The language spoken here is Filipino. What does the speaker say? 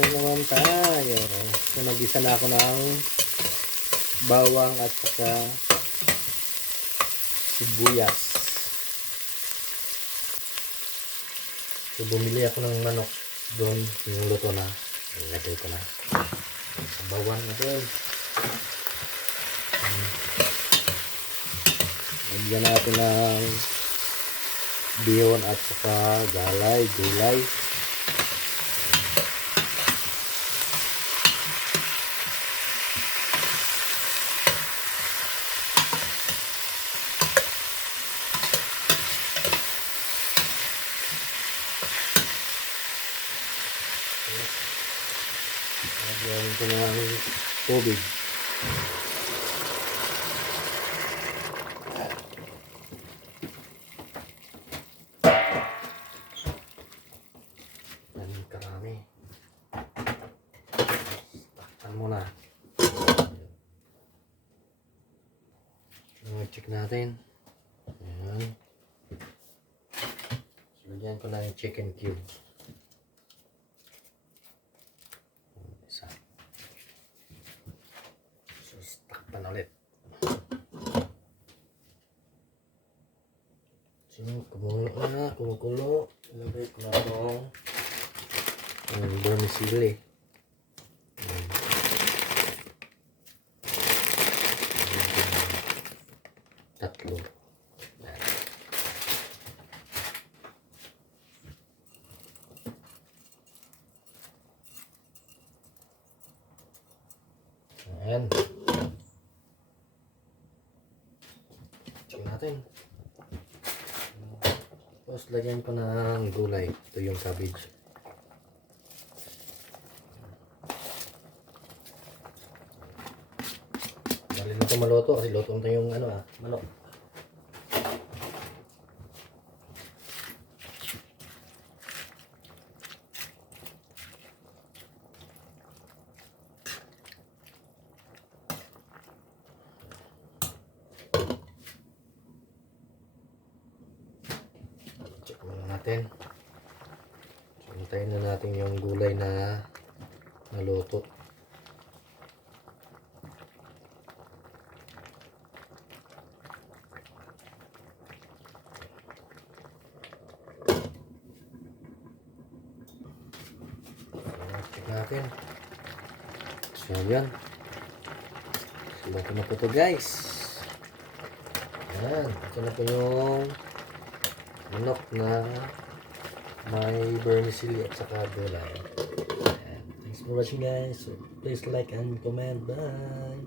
naman tayo. So, nag-isa na ako ng bawang at saka sibuyas. So, bumili ako ng manok doon, yung luto na. Ilagay ko na. Sa bawang na doon. Lagyan natin ng bihon at saka gulay. Lagyan ko ng tubig. Yan, karami. Takpan muna. Check natin. Ayan. So, lagyan ko na yung chicken cube. Isa. So, takpan ulit. So, kumukulo. Ilagay ko na itong vermicelli. Tatlo. Ayan. Check natin. Tapos lagyan ko ng gulay. Ito yung cabbage. Dali na ito maluto kasi luto na yung manok. Check muna natin. Hintayin na natin yung gulay na naluto. Check natin. So yan. Luto na po ito guys. Ayan. Ito na po yung manok na may vermicelli at saka gulay. Thanks for watching guys. So, please like and comment. Bye.